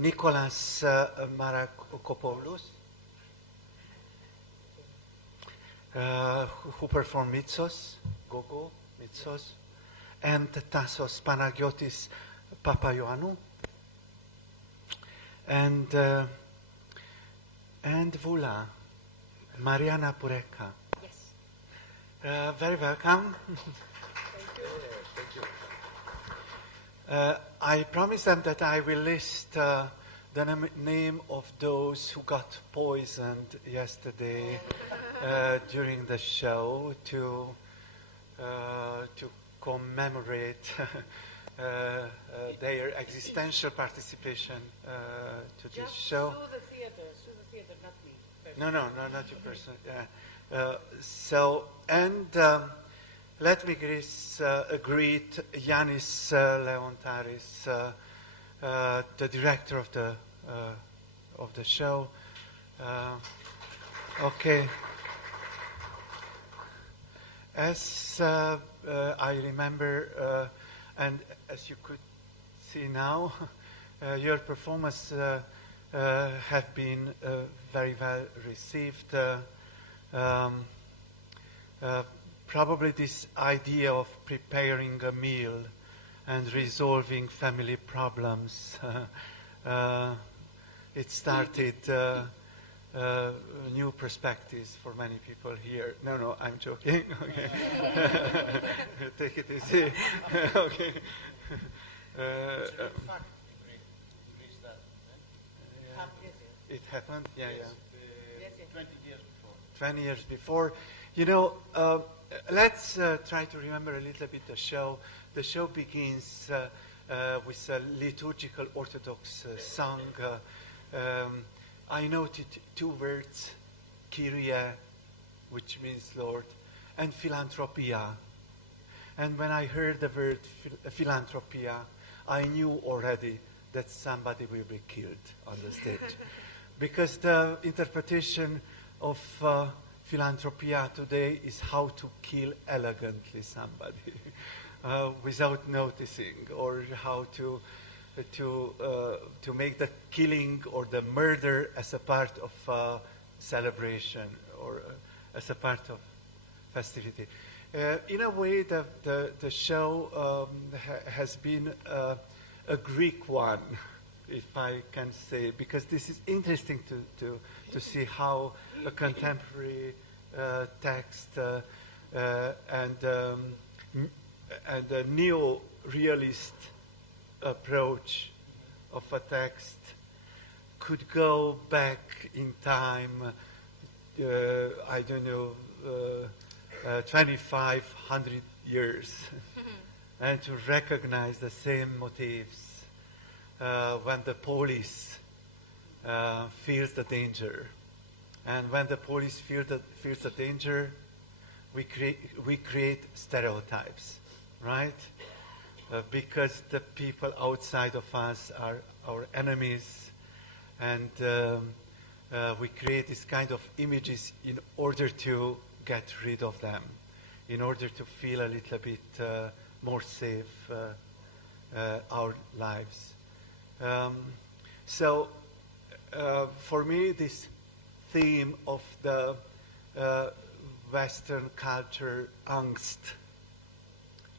Nikolas Maragkopoulos, who performed Mitsos, Gogo, Mitsos, and Tasos, Panagiotis, Papaioannou, and Voula, Marianna, Pouregka. Yes. Very welcome. Thank you. I promised them that I will list the name of those who got poisoned yesterday during the show to commemorate their existential participation to this show. Sue the theater, not me. No, not you personally. Yeah. Let me greet Yannis LEONTARIS, the director of the show. Okay. As I remember, and as you could see now, your performance have been very well received. Probably this idea of preparing a meal and resolving family problems, it started new perspectives for many people here. No, I'm joking. Okay. Take it easy. Okay. It happened? Yeah. 20 years before. 20 years before. You know, let's try to remember a little bit the show. The show begins with a liturgical Orthodox song. I noted two words, Kyrie, which means Lord, and philanthropia. And when I heard the word philanthropia, I knew already that somebody will be killed on the stage. Because the interpretation of philanthropia today is how to kill elegantly somebody without noticing, or how to make the killing or the murder as a part of celebration or as a part of festivity. In a way, the show has been a Greek one, if I can say, because this is interesting to see how a contemporary text and a neo-realist approach of a text could go back in time, I don't know, 2,500 years, and to recognize the same motifs when the police feels the danger. And when the police feels the danger, we create stereotypes, right? Because the people outside of us are our enemies, and we create this kind of images in order to get rid of them, in order to feel a little bit more safe our lives. So for me, this theme of the Western culture angst,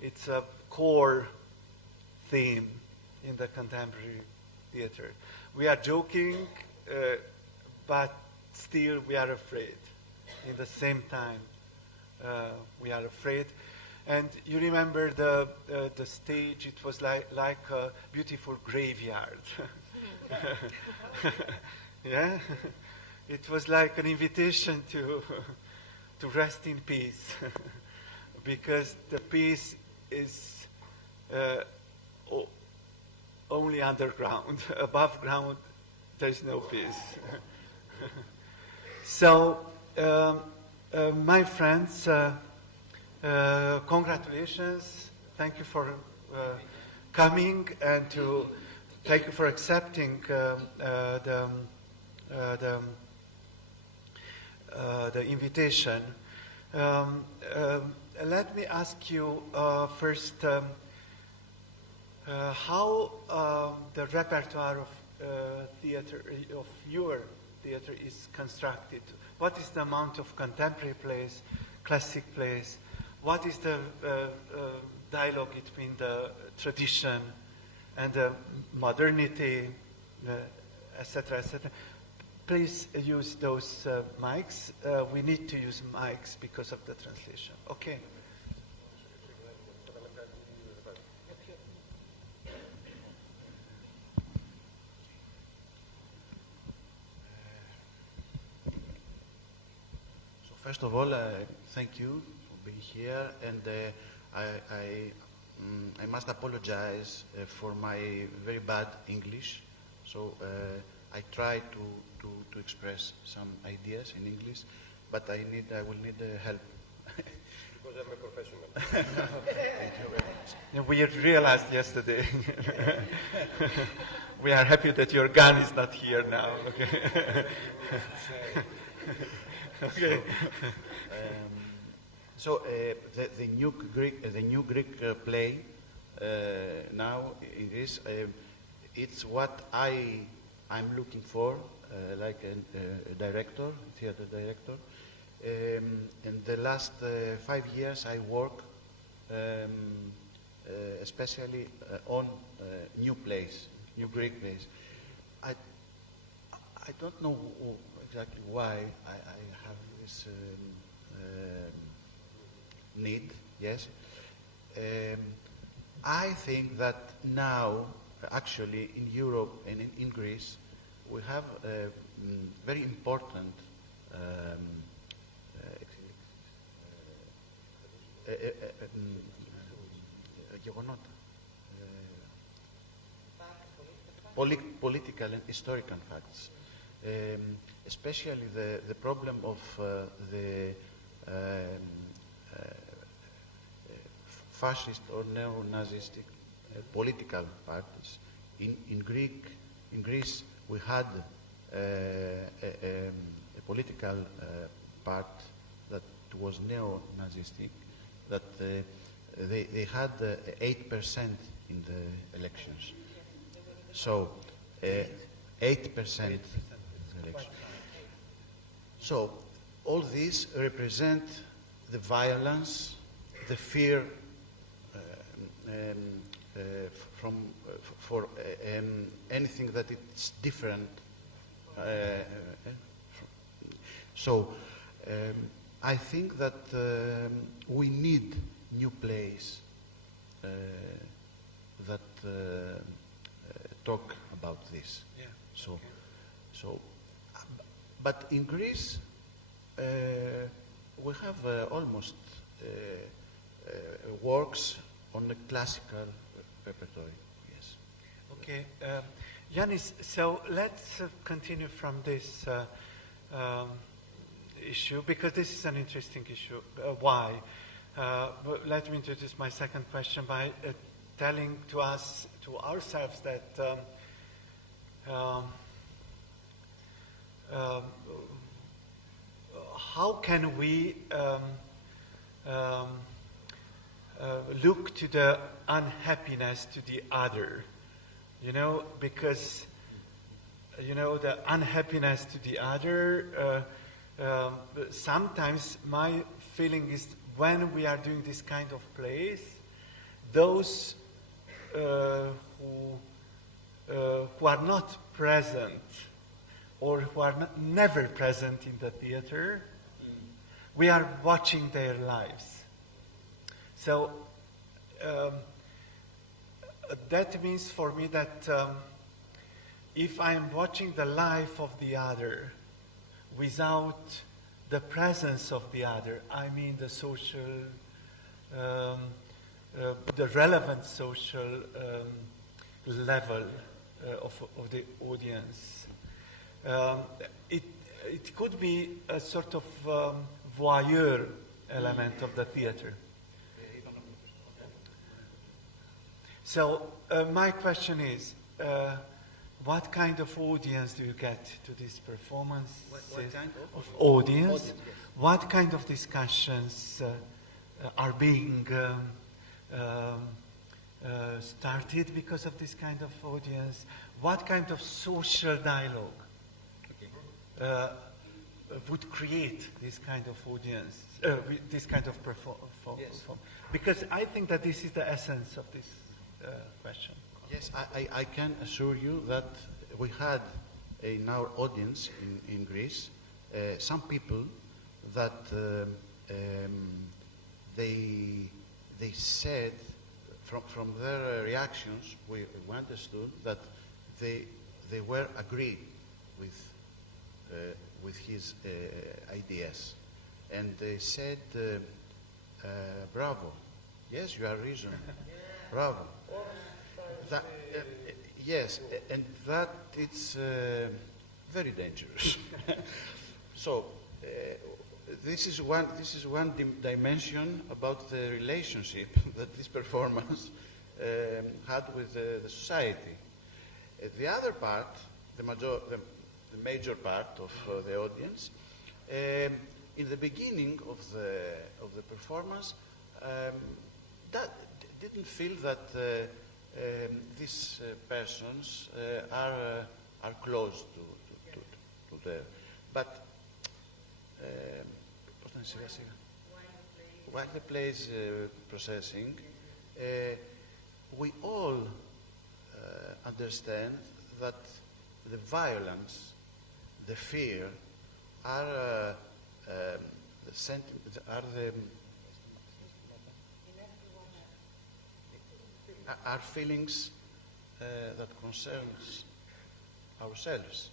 it's a core theme in the contemporary theater. We are joking, but still we are afraid. In the same time, we are afraid. And you remember the stage, it was like a beautiful graveyard. Yeah? It was like an invitation to rest in peace. Because the peace is only underground. Above ground, there's no peace. So, my friends, congratulations. Thank you for coming, and thank you for accepting the invitation. Let me ask you first, how the repertoire of theater, of your theater is constructed. What is the amount of contemporary plays, classic plays? What is the dialogue between the tradition and the modernity, etc., etc.? Please use those mics. We need to use mics because of the translation. Okay. So first of all, thank you for being here, and I must apologize for my very bad English. So I try to express some ideas in English, but I will need help. Because I'm a professional. Thank you very much. Yeah, we had realized yesterday. We are happy that your gun is not here now. Okay. Okay. So the new Greek play now in Greece, it's what I'm looking for, like a director, theater director. In the last 5 years, I work especially on new plays, new Greek plays. I don't know exactly why I have this need. Yes, I think that now, actually, in Europe and in Greece, we have very important political and historical facts, especially the problem of the fascist or neo-Nazistic political parties. In Greece, we had a political part that was neo-Nazistic, that they had 8% in the elections. So 8% in the elections. So all these represent the violence, the fear for anything that it's different. So I think that we need new plays that talk about this. Yeah. So, but in Greece, we have almost works on the classical repertory. Yes. Okay, Yannis. So let's continue from this issue, because this is an interesting issue. Why? But let me introduce my second question by telling to ourselves that how can we look to the unhappiness to the other, because, the unhappiness to the other, sometimes my feeling is when we are doing this kind of plays, those who are not present or who are never present in the theater, we are watching their lives. So that means for me that if I am watching the life of the other without the presence of the other, I mean the social, the relevant social level of the audience, it could be a sort of voyeur element of the theater. So my question is, what kind of audience do you get to this performance? What kind of audience? Audience, yes. What kind of discussions are being started because of this kind of audience? What kind of social dialogue would create this kind of audience, this kind of perform? Because I think that this is the essence of this question. Yes, I can assure you that we had in our audience in Greece some people that they said from their reactions we understood that they were agreed with his ideas, and they said bravo, yes, you are reason, bravo. That, yes, and that it's very dangerous. So this is one dimension about the relationship that this performance had with the society. The other part, the major part of the audience, in the beginning of the performance, that didn't feel that these persons are close to the, but while the play is processing, we all understand that the violence, the fear, are are feelings that concerns ourselves.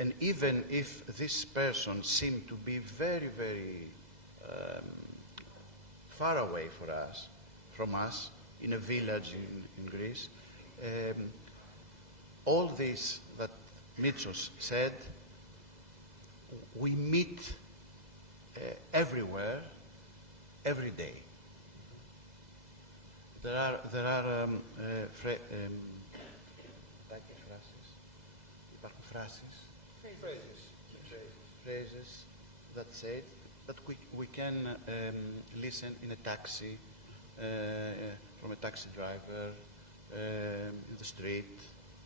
And even if this person seemed to be very, very far away from us, in a village in Greece, all this that Mitsos said, we meet everywhere, every day. There are phrases that say that we can listen in a taxi, from a taxi driver, in the street,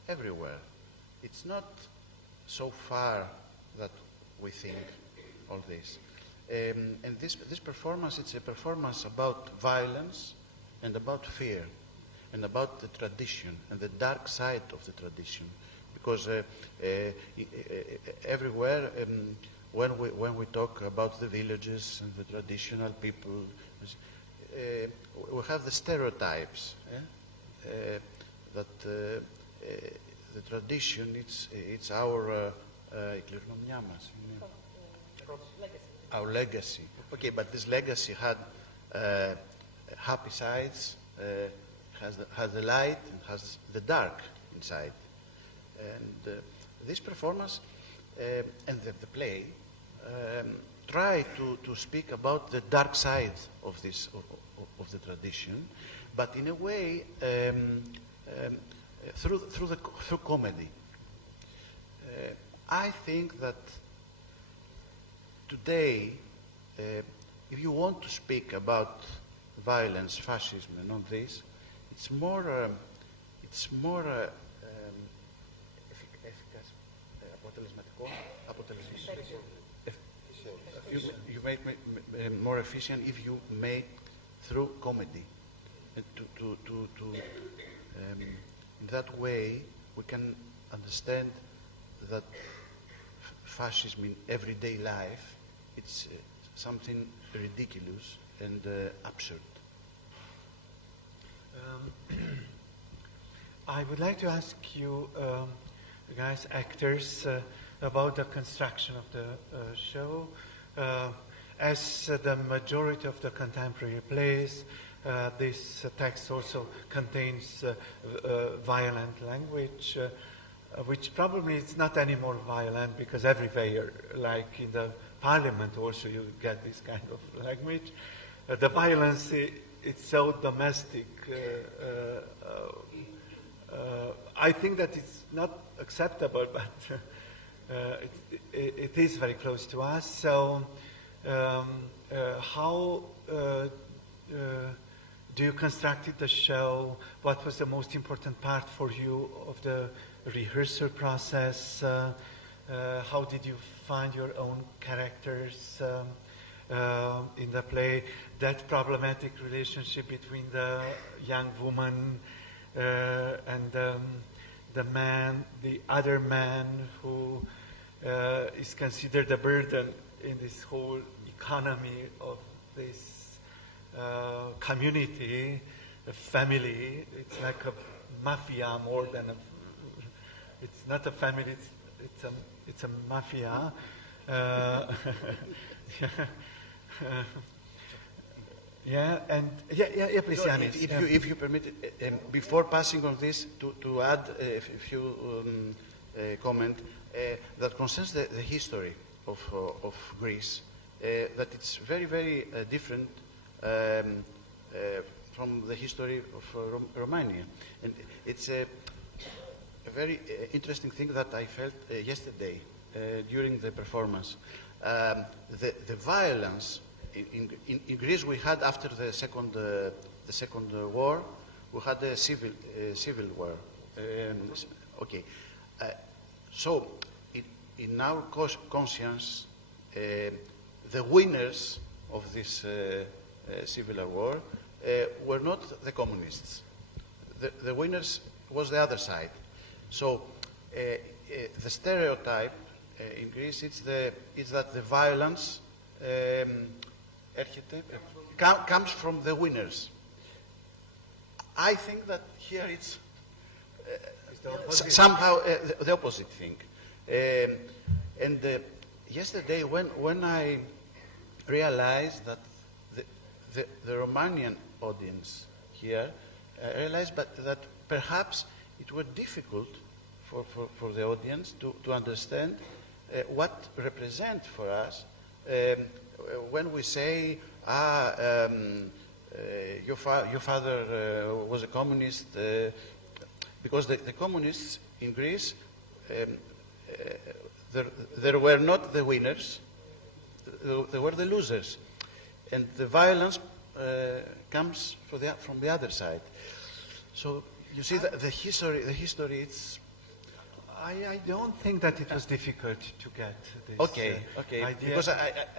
everywhere. It's not so far that we think all this. And this performance, it's a performance about violence and about fear and about the tradition and the dark side of the tradition. Because everywhere, when we talk about the villages and the traditional people, we have the stereotypes that the tradition, it's our our legacy. Okay, but this legacy had happy sides, has the light and has the dark inside. And this performance and the play try to speak about the dark side of this of the tradition, but in a way through comedy. I think that today, if you want to speak about violence, fascism, and all this, it's more you make more efficient if you make through comedy. In that way, we can understand that fascism in everyday life, it's something ridiculous and absurd. I would like to ask you, guys, actors, about the construction of the show. As the majority of the contemporary plays, this text also contains violent language, which probably is not any more violent because everywhere, like in the parliament also, you get this kind of language. The violence, it's so domestic. I think that it's not acceptable, but it is very close to us. So how do you constructed the show? What was the most important part for you of the rehearsal process? How did you find your own characters in the play? That problematic relationship between the young woman and the man, the other man who is considered a burden in this whole economy of this community, a family. It's like a mafia more than a. It's not a family. It's a mafia. Yeah, and yeah, please, Yannis. If you permit, before passing on this, to add a few comment that concerns the history of Greece, that it's very, very different from the history of Romania. And it's a very interesting thing that I felt yesterday during the performance. The violence in Greece we had after the second war, we had a civil war. Okay, so in our conscience, the winners of this civil war were not the communists. The winners was the other side. So the stereotype in Greece is that the violence comes from the winners. I think that here it's somehow the opposite thing. And yesterday, when I realized that the Romanian audience here, I realized that perhaps it was difficult for the audience to understand what represents for us when we say, your father was a communist, because the communists in Greece, there were not the winners, there were the losers. And the violence comes from the other side. So you see that the history it's... I don't think that it was difficult to get this okay, idea. Because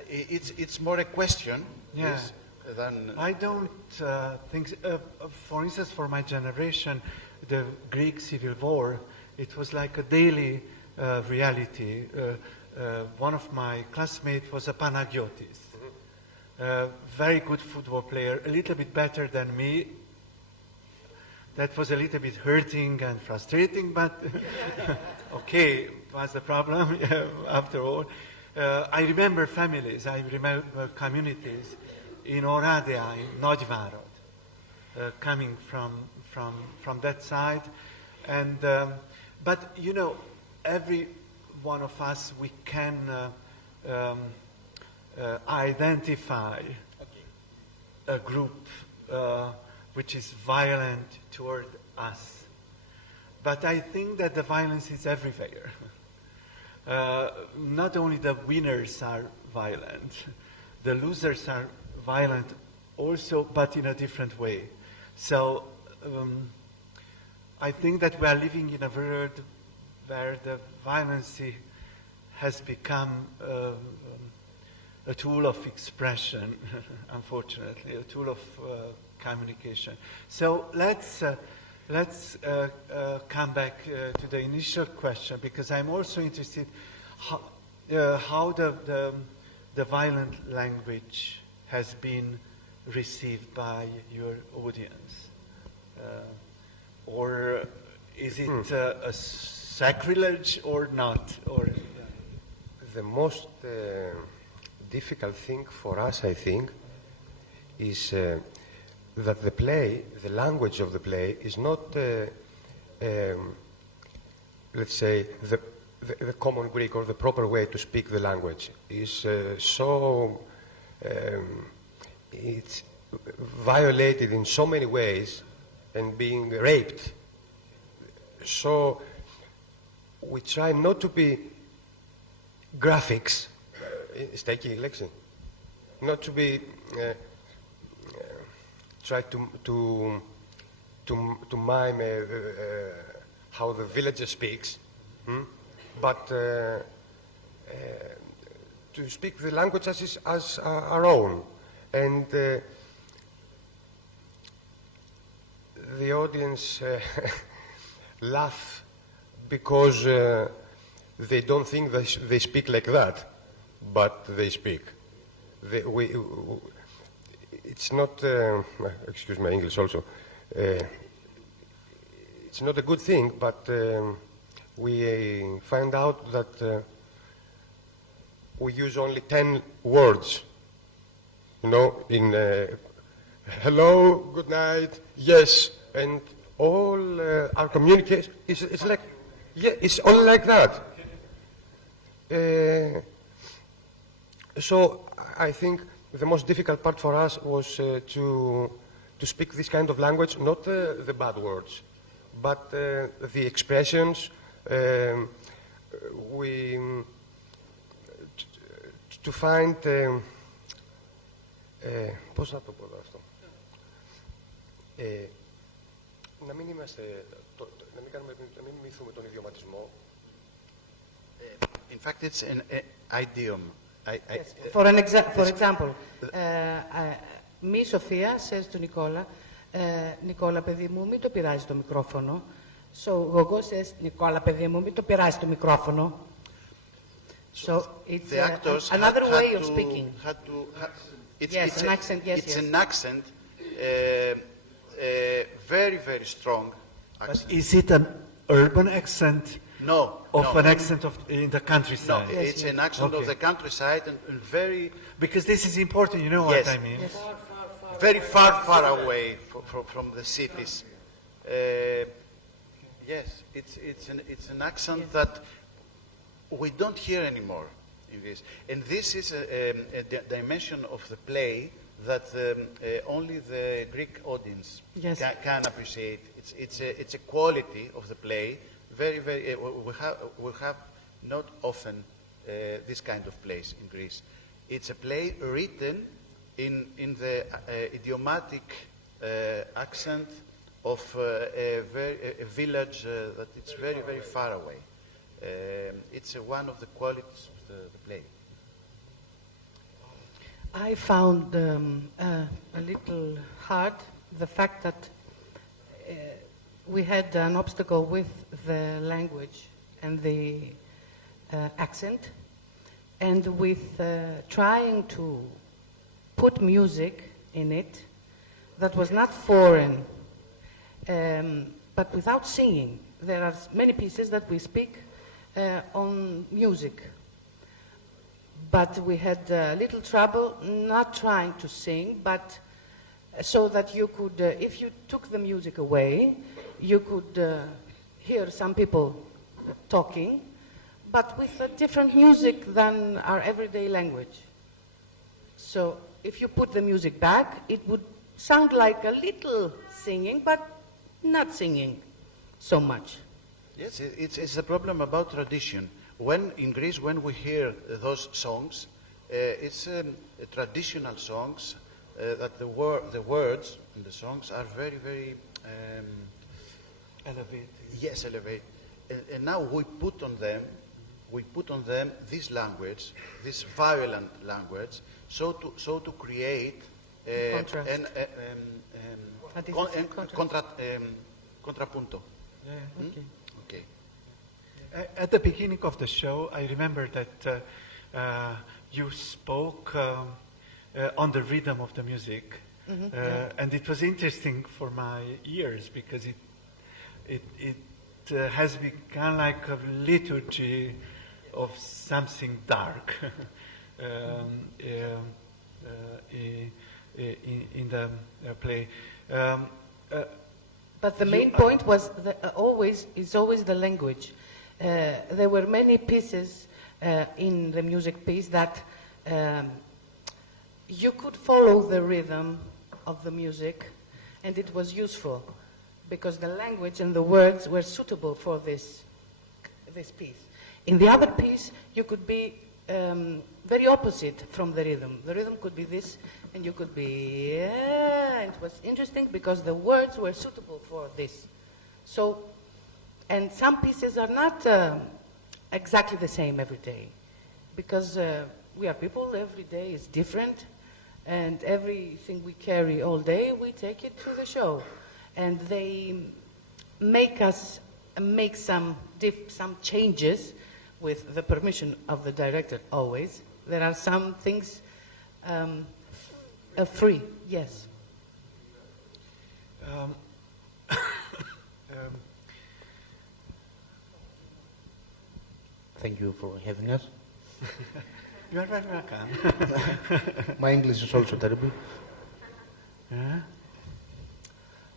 it's more a question than... I don't think... for instance, for my generation, the Greek Civil War, it was like a daily reality. One of my classmates was a Panagiotis. Very good football player, a little bit better than me. That was a little bit hurting and frustrating, but okay, what's the problem after all? I remember families, I remember communities in Oradea, in Nagyvárad, coming from that side. And, but, you know, every one of us, we can identify a group which is violent toward us. But I think that the violence is everywhere. Not only the winners are violent, the losers are violent also, but in a different way. So I think that we are living in a world where the violence has become a tool of expression, unfortunately, a tool of communication. So let's come back to the initial question, because I'm also interested how the violent language has been received by your audience, or is it a sacrilege or not? Or the most difficult thing for us, I think, is that the play, the language of the play, is not, let's say, the common Greek or the proper way to speak the language. Is it's violated in so many ways and being raped. So we try not to be graphics, not to be try to mime how the villager speaks, but to speak the language as our own. And the audience laugh because they don't think they speak like that, but they speak. It's not, excuse my English also, it's not a good thing, but we find out that we use only 10 words, you know, in hello, good night, yes, and all our communication, it's like, yeah, it's all like that. So I think the most difficult part for us was to speak this kind of language, not the bad words, but the expressions. To find πώς να το πω αυτό, να μην μυθούμε τον ιδιωματισμό. In fact, it's an idiom. Yes. For example, me, Sofia, says to Nikola, Nikola, παιδί μου, μην το πειράζει το μικρόφωνο. So Gogo says, Nikola, παιδί μου, μην το πειράζει το μικρόφωνο. So it's another way of speaking. Yes, an accent, yes, it's an accent, very, very strong accent. But is it an urban accent? No. An accent in the countryside? No, it's an accent of the countryside and very... Because this is important, you know yes, what I mean? Yes. Very far away from the cities. Yes, it's an accent that we don't hear anymore in this. And this is a dimension of the play that only the Greek audience can appreciate. It's a quality of the play. Very, very. We have not often this kind of plays in Greece. It's a play written in the idiomatic accent of a village that it's very, very far away. It's one of the qualities of the play. I found a little hard the fact that we had an obstacle with the language and the accent, and with trying to put music in it that was not foreign, but without singing. There are many pieces that we speak on music, but we had little trouble not trying to sing, but so that you could, if you took the music away, you could hear some people talking, but with a different music than our everyday language. So if you put the music back, it would sound like a little singing, but not singing so much. Yes, it's the problem about tradition. In Greece, when we hear those songs, it's traditional songs that the words in the songs are very, very Elevated. Yes, elevated. And now we put on them this language, this violent language, so to create contrapunto. Yeah. Okay. At the beginning of the show, I remember that you spoke on the rhythm of the music, and it was interesting for my ears because it has become like a liturgy of something dark in the play. But the main point was that always the language. There were many pieces in the music piece that you could follow the rhythm of the music, and it was useful because the language and the words were suitable for this piece. In the other piece, you could be very opposite from the rhythm. The rhythm could be this, and you could be and it was interesting because the words were suitable for this. So, and some pieces are not exactly the same every day, because we are people, every day is different, and everything we carry all day, we take it to the show. And they make us make some changes with the permission of the director always. There are some things free, yes. Thank you for having us. You are very welcome. My English is also terrible.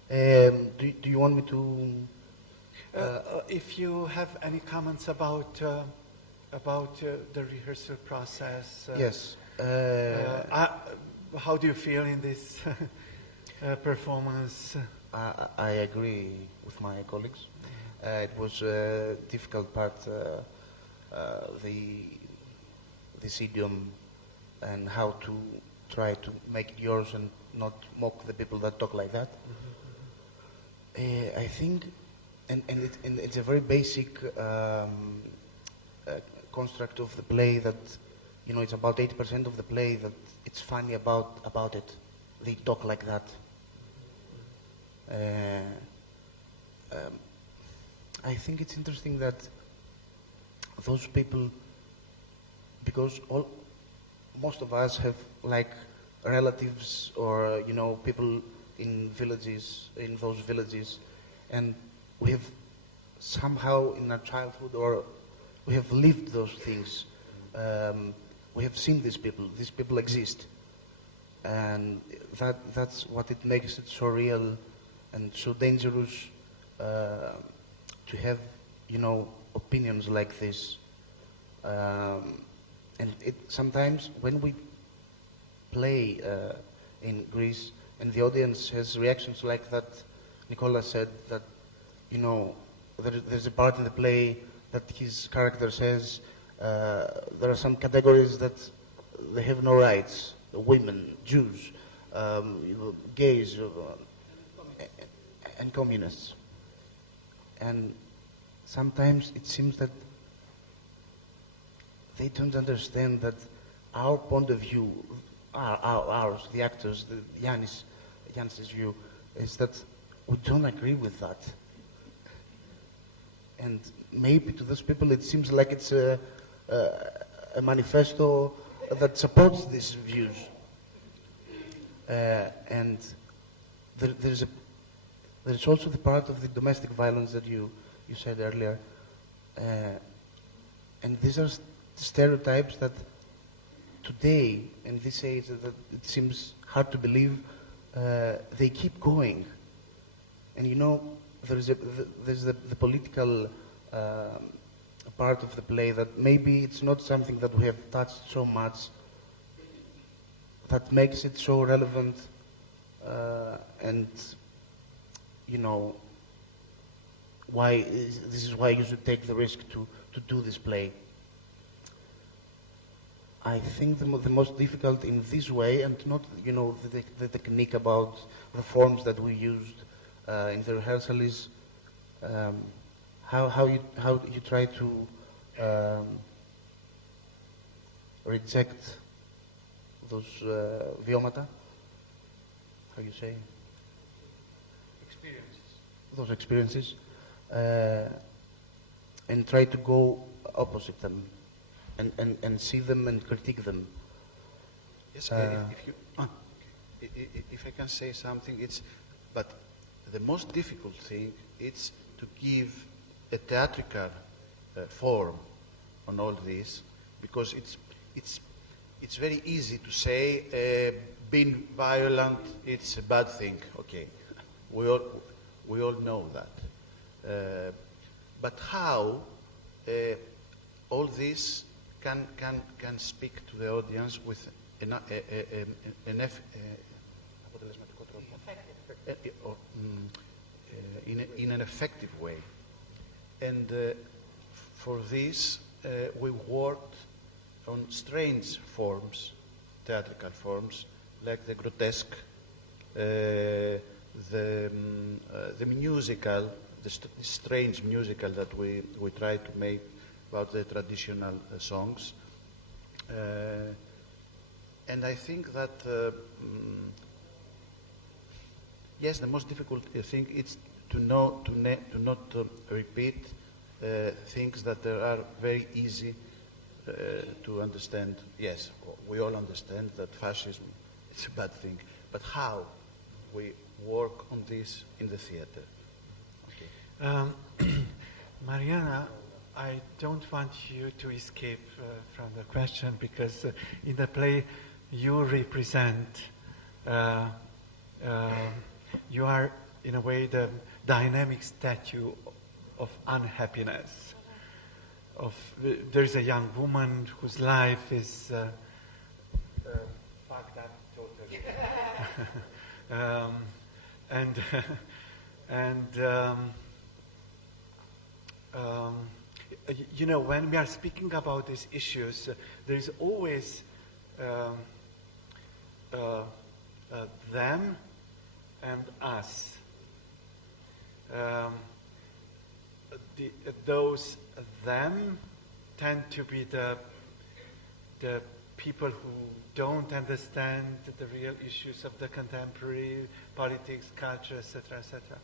Do you want me to? If you have any comments about the rehearsal process. Yes. How do you feel in this performance? I agree with my colleagues. It was a difficult part, this idiom, and how to try to make it yours and not mock the people that talk like that. I think, and it's a very basic construct of the play that, you know, it's about 80% of the play that it's funny about it. They talk like that. I think it's interesting that those people, because most of us have like relatives or, you know, people in villages, in those villages, and we have somehow in our childhood, or we have lived those things. We have seen these people exist, and that's what it makes it so real and so dangerous to have, you know, opinions like this. And sometimes when we play in Greece and the audience has reactions like that, Nikolas said that, you know, there's a part in the play that his character says there are some categories that they have no rights: women, Jews, gays, and communists. And sometimes it seems that they don't understand that our point of view, ours, the actors, Yannis's view, is that we don't agree with that. And maybe to those people it seems like it's a manifesto that supports these views. And there's also the part of the domestic violence that you said earlier. And these are stereotypes that today, in this age, that it seems hard to believe, they keep going. And you know, there's the political part of the play that maybe it's not something that we have touched so much, that makes it so relevant, and you know, this is why you should take the risk to do this play. I think the most difficult in this way, and not, you know, the technique about the forms that we used in the rehearsal, is how you try to reject those viomata. How you say? Those experiences, and try to go opposite them, and see them and critique them. Yes, if I can say something, but the most difficult thing is to give a theatrical form on all this, because it's very easy to say being violent, it's a bad thing. Okay, we all know that. But how all this can speak to the audience with in an effective way. And for this, we worked on strange forms, theatrical forms, like the grotesque, the musical, the strange musical that we try to make about the traditional songs. And I think that, yes, the most difficult thing is to not repeat things that are very easy to understand. Yes, we all understand that fascism is a bad thing, but how we work on this in the theater? Okay. Marianna, I don't want you to escape from the question, because in the play you represent, you are in a way the dynamic statue of unhappiness. There's a young woman whose life is fucked up totally. You know, when we are speaking about these issues, there is always them and us. Those them tend to be the people who don't understand the real issues of the contemporary politics, culture, etc., etc.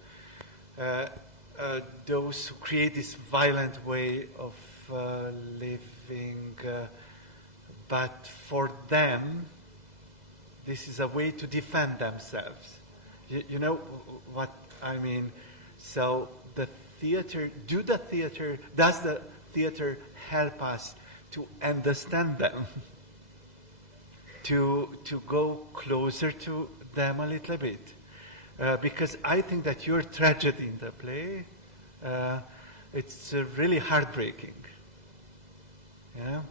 Those who create this violent way of living, but for them, this is a way to defend themselves. You know what I mean? So the theater, does the theater help us to understand them? To go closer to them a little bit? Because I think that your tragedy in the play, it's really heartbreaking. Yeah?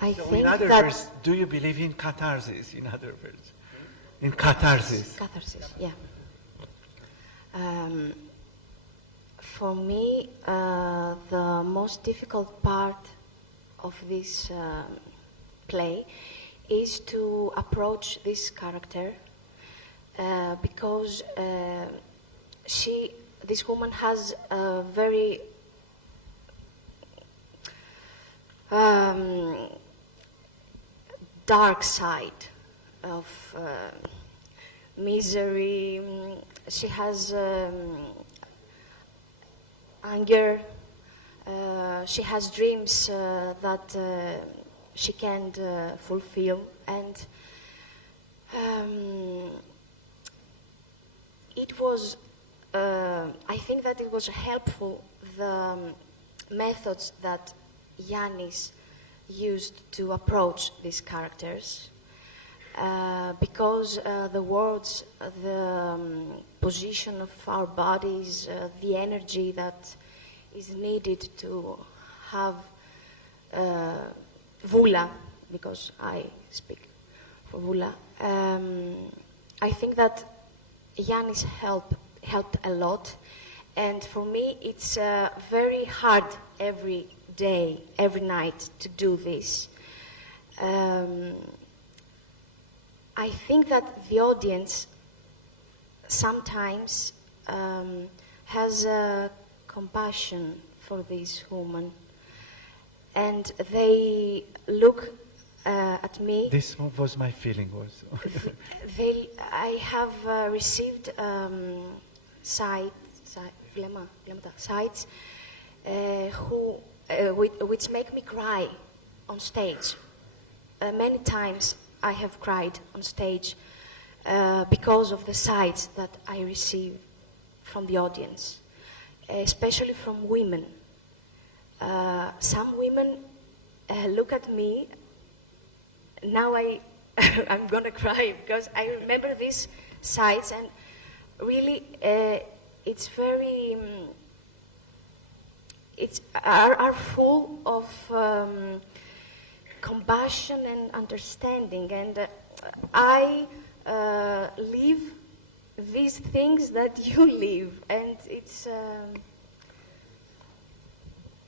I so think in other that words, do you believe in catharsis, in other words? In catharsis? Catharsis, yeah. For me, the most difficult part of this play is to approach this character because this woman has a very dark side of misery. She has anger. She has dreams that she can't fulfill, and it was. I think that it was helpful, the methods that Yannis used to approach these characters, because the words, the position of our bodies, the energy that is needed to have Voula, because I speak for Voula. I think that Yannis helped a lot, and for me it's very hard every day, every night to do this. I think that the audience sometimes has compassion for this woman, and they look at me. This was my feeling also. I have received sites which make me cry on stage. Many times I have cried on stage because of the sights that I receive from the audience, especially from women. Some women look at me. Now I'm gonna cry because I remember these sights, and really it's very are full of compassion and understanding, and I live these things that you live, and it's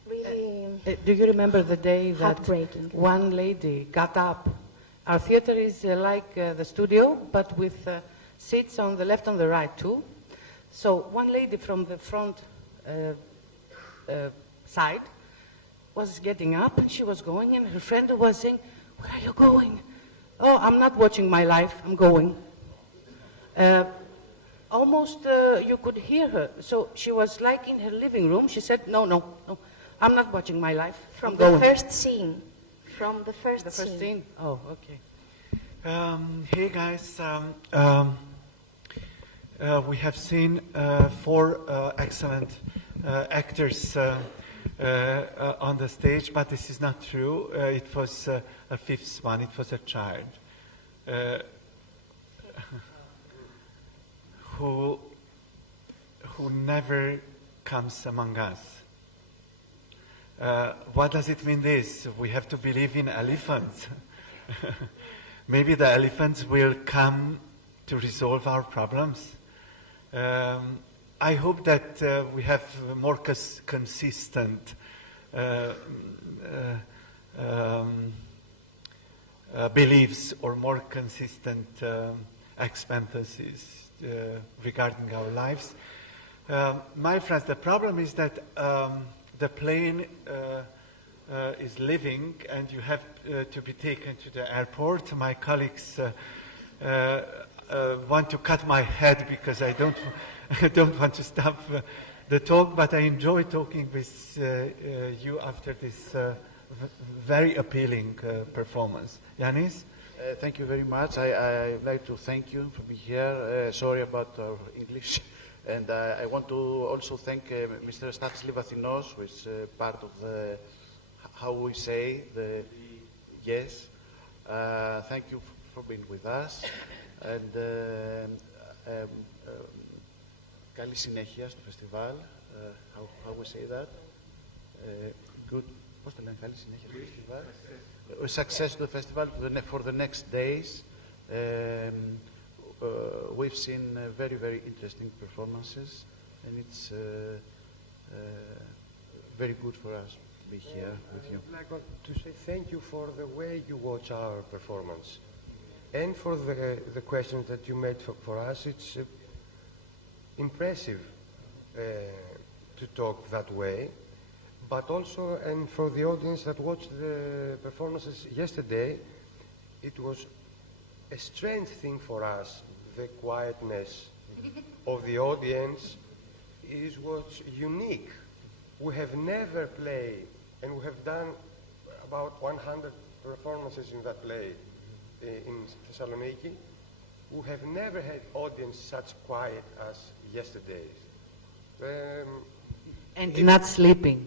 really do you remember the day that heartbreaking. one lady got up Our theater is like the studio, but with seats on the left and the right too. So one lady from the front side was getting up, she was going, and her friend was saying, "Where are you going?" "Oh, I'm not watching my life, I'm going." Almost you could hear her. So she was like in her living room. She said, no, I'm not watching my life. From I'm the going." first scene. From the first The first scene? Oh, okay. Hey guys, we have seen 4 excellent actors on the stage, but this is not true. It was a 5th one. It was a child who never comes among us. What does it mean this? We have to believe in elephants. Maybe the elephants will come to resolve our problems. I hope that we have more consistent beliefs or more consistent expectancies regarding our lives. My friends, the problem is that the plane is leaving and you have to be taken to the airport. My colleagues want to cut my head because I don't want to stop the talk, but I enjoy talking with you after this very appealing performance. Yannis? Thank you very much. I'd like to thank you for being here. Sorry about our English. And I want to also thank Mr. Stathis Livathinos, who is part of the, how we say, the yes. Thank you for being with us. And καλή συνέχεια στο φεστιβάλ. How we say that? Good. Πώς το λένε, καλή συνέχεια στο φεστιβάλ. Success to the festival for the next days. We've seen very, very interesting performances, and it's very good for us to be here with you. I'd like to say thank you for the way you watch our performance, and for the questions that you made for us. It's impressive to talk that way, but also, and for the audience that watched the performances yesterday, it was a strange thing for us. The quietness of the audience is what's unique. We have never played, and we have done about 100 performances in that play in Thessaloniki. We have never had audience such quiet as yesterday's. And not sleeping.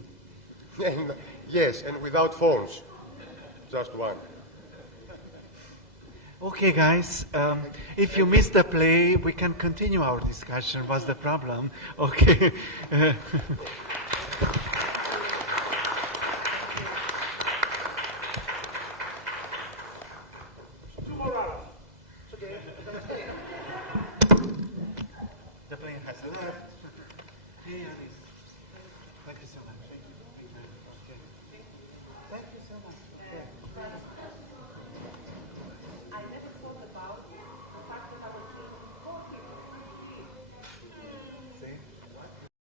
Yes, and without phones. Just one. Okay, guys, if you missed the play, we can continue our discussion. What's the problem? Okay.